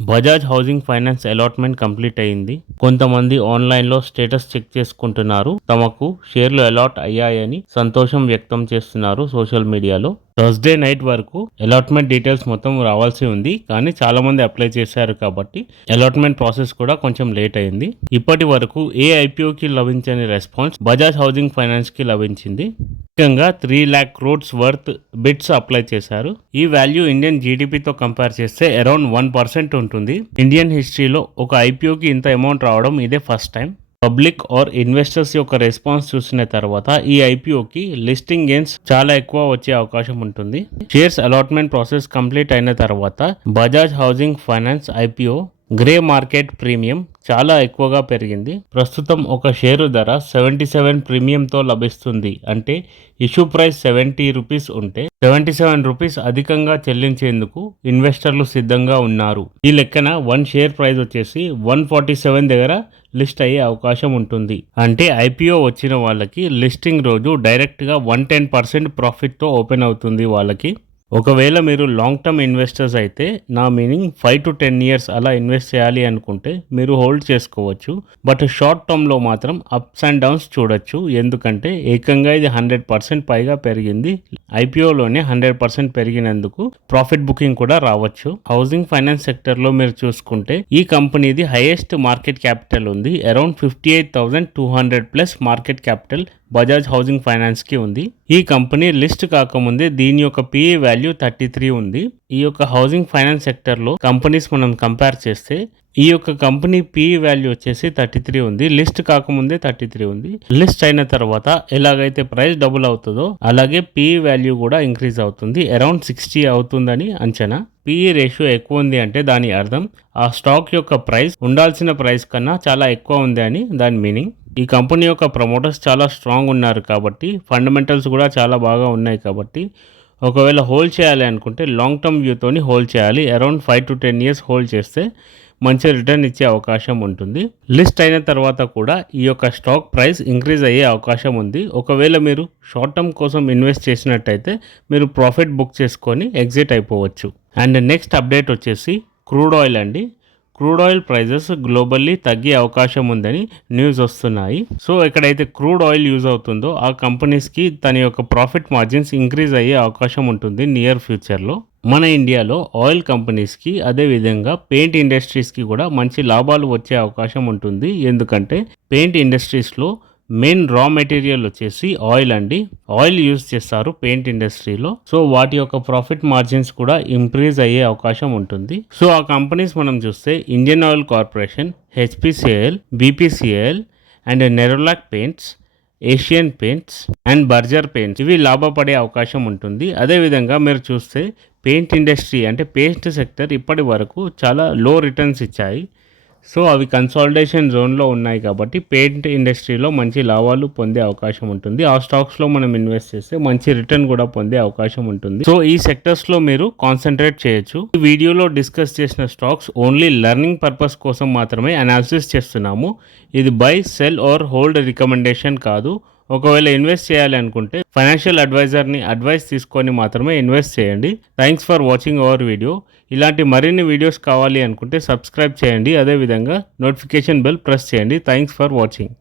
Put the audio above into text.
Bajaj housing finance allotment complete అయింది. కొంతమంది ఆన్లైన్లో స్టేటస్ చెక్ చేసుకుంటున్నారు. తమకు షేర్లు అలాట్ అయ్యాయని సంతోషం వ్యక్తం చేస్తున్నారు సోషల్ మీడియాలో. థర్స్డే నైట్ వరకు అలాట్మెంట్ డీటెయిల్స్ మొత్తం రావాల్సి ఉంది. కానీ చాలా మంది అప్లై చేశారు కాబట్టి అలాట్మెంట్ ప్రాసెస్ కూడా కొంచెం లేట్ అయింది. ఇప్పటి వరకు ఏ ఐపీఓకి లభించని రెస్పాన్స్ బజాజ్ హౌసింగ్ ఫైనాన్స్ కి లభించింది. ముఖ్యంగా 3 lakh crores worth bits apply చేశారు. ఈ వాల్యూ ఇండియన్ జీడిపితో కంపేర్ చేస్తే అరౌండ్ 1% ఉంటుంది. ఇండియన్ హిస్టరీలో ఒక ఐపీఓకి ఇంత అమౌంట్ రావడం ఇదే first time. Public or investors యొక్క రెస్పాన్స్ చూసిన తర్వాత ఈ ఐపీఓకి లిస్టింగ్ గెయిన్స్ చాలా ఎక్కువ వచ్చే అవకాశం ఉంటుంది. షేర్స్ అలాట్మెంట్ ప్రాసెస్ కంప్లీట్ అయిన తర్వాత Bajaj housing finance IPO grey market premium చాలా ఎక్కువగా పెరిగింది. ప్రస్తుతం ఒక షేరు ధర 77 ప్రీమియంతో లభిస్తుంది. అంటే ఇష్యూ ప్రైస్ 70 రూపీస్ ఉంటే 77 రూపీస్ అధికంగా చెల్లించేందుకు ఇన్వెస్టర్లు సిద్ధంగా ఉన్నారు. ఈ లెక్కన 1 షేర్ ప్రైస్ వచ్చేసి 147 దగ్గర లిస్ట్ అయ్యే అవకాశం ఉంటుంది. అంటే ఐపీఓ వచ్చిన వాళ్ళకి లిస్టింగ్ రోజు డైరెక్ట్గా 110% ప్రాఫిట్తో ఓపెన్ అవుతుంది వాళ్ళకి. ఒకవేళ మీరు లాంగ్ టర్మ్ ఇన్వెస్టర్స్ అయితే, నా మీనింగ్ 5 to 10 years అలా ఇన్వెస్ట్ చేయాలి అనుకుంటే మీరు హోల్డ్ చేసుకోవచ్చు. బట్ షార్ట్ టర్మ్లో మాత్రం అప్స్ అండ్ డౌన్స్ చూడొచ్చు. ఎందుకంటే ఏకంగా ఇది 100% పైగా పెరిగింది. ఐపీఓలోనే 100% పెరిగినందుకు ప్రాఫిట్ బుకింగ్ కూడా రావచ్చు. హౌసింగ్ ఫైనాన్స్ సెక్టర్లో మీరు చూసుకుంటే ఈ కంపెనీది హైయెస్ట్ మార్కెట్ క్యాపిటల్ ఉంది. Around 58,200 plus market capital Bajaj housing ఫైనాన్స్కి ఉంది. ఈ కంపెనీ లిస్ట్ కాకముందే దీని యొక్క పిఈ వాల్యూ 33 ఉంది. ఈ యొక్క హౌసింగ్ ఫైనాన్స్ సెక్టర్లో కంపెనీస్ మనం కంపేర్ చేస్తే ఈ యొక్క కంపెనీ పిఈ వాల్యూ వచ్చేసి 33 ఉంది. లిస్ట్ కాకముందే 33 ఉంది. లిస్ట్ అయిన తర్వాత ఎలాగైతే ప్రైస్ డబుల్ అవుతుందో అలాగే పిఈ వాల్యూ కూడా ఇంక్రీజ్ అవుతుంది. అరౌండ్ 60 అవుతుందని అంచనా. పిఈ రేషియో ఎక్కువ ఉంది అంటే దాని అర్థం ఆ స్టాక్ యొక్క ప్రైస్ ఉండాల్సిన ప్రైస్ కన్నా చాలా ఎక్కువ ఉంది అని దాని మీనింగ్. ఈ కంపెనీ యొక్క ప్రమోటర్స్ చాలా స్ట్రాంగ్ ఉన్నారు కాబట్టి ఫండమెంటల్స్ కూడా చాలా బాగా ఉన్నాయి కాబట్టి ఒకవేళ హోల్డ్ చేయాలి అనుకుంటే లాంగ్ టర్మ్ వ్యూతోని హోల్డ్ చేయాలి. అరౌండ్ 5 to 10 years హోల్డ్ చేస్తే మంచి రిటర్న్ ఇచ్చే అవకాశం ఉంటుంది. లిస్ట్ అయిన తర్వాత కూడా ఈ యొక్క స్టాక్ ప్రైస్ ఇంక్రీజ్ అయ్యే అవకాశం ఉంది. ఒకవేళ మీరు షార్ట్ టర్మ్ కోసం ఇన్వెస్ట్ చేసినట్టయితే మీరు ప్రాఫిట్ బుక్ చేసుకొని ఎగ్జిట్ అయిపోవచ్చు. అండ్ నెక్స్ట్ అప్డేట్ వచ్చేసి క్రూడ్ ఆయిల్ అండి. క్రూడ్ ఆయిల్ ప్రైజెస్ గ్లోబల్లీ తగ్గే అవకాశం ఉందని న్యూస్ వస్తున్నాయి. సో ఎక్కడైతే క్రూడ్ ఆయిల్ యూజ్ అవుతుందో ఆ కంపెనీస్కి తన యొక్క ప్రాఫిట్ మార్జిన్స్ ఇంక్రీజ్ అయ్యే అవకాశం ఉంటుంది నియర్ ఫ్యూచర్లో. మన ఇండియాలో ఆయిల్ కంపెనీస్కి అదేవిధంగా పెయింట్ ఇండస్ట్రీస్కి కూడా మంచి లాభాలు వచ్చే అవకాశం ఉంటుంది. ఎందుకంటే పెయింట్ ఇండస్ట్రీస్లో మెయిన్ రా మెటీరియల్ వచ్చేసి ఆయిల్ అండి. ఆయిల్ యూజ్ చేస్తారు పెయింట్ ఇండస్ట్రీలో. సో వాటి యొక్క ప్రాఫిట్ మార్జిన్స్ కూడా ఇంక్రీజ్ అయ్యే అవకాశం ఉంటుంది. సో ఆ కంపెనీస్ మనం చూస్తే Indian oil corporation, HPCL, BPCL and Nerolac paints, Asian paints and Berger paints ఇవి లాభపడే అవకాశం ఉంటుంది. అదేవిధంగా మీరు చూస్తే పెయింట్ ఇండస్ట్రీ అంటే పెయింట్ సెక్టర్ ఇప్పటి వరకు చాలా లో రిటర్న్స్ ఇచ్చాయి. సో అవి కన్సాలిడేషన్ జోన్లో ఉన్నాయి కాబట్టి పెయింట్ ఇండస్ట్రీలో మంచి లాభాలు పొందే అవకాశం ఉంటుంది. ఆ స్టాక్స్లో మనం ఇన్వెస్ట్ చేస్తే మంచి రిటర్న్ కూడా పొందే అవకాశం ఉంటుంది. సో ఈ సెక్టర్స్లో మీరు కాన్సన్ట్రేట్ చేయొచ్చు. ఈ వీడియోలో డిస్కస్ చేసిన స్టాక్స్ ఓన్లీ లెర్నింగ్ పర్పస్ కోసం మాత్రమే అనాలిసిస్ చేస్తున్నాము. ఇది buy, sell or hold recommendation కాదు. ఒకవేళ ఇన్వెస్ట్ చేయాలి అనుకుంటే ఫైనాన్షియల్ అడ్వైజర్ని అడ్వైస్ తీసుకొని మాత్రమే ఇన్వెస్ట్ చేయండి. Thanks for watching our video. ఇలాంటి మరిన్ని వీడియోస్ కావాలి అనుకుంటే సబ్స్క్రైబ్ చేయండి. అదేవిధంగా నోటిఫికేషన్ బెల్ ప్రెస్ చేయండి. Thanks for watching.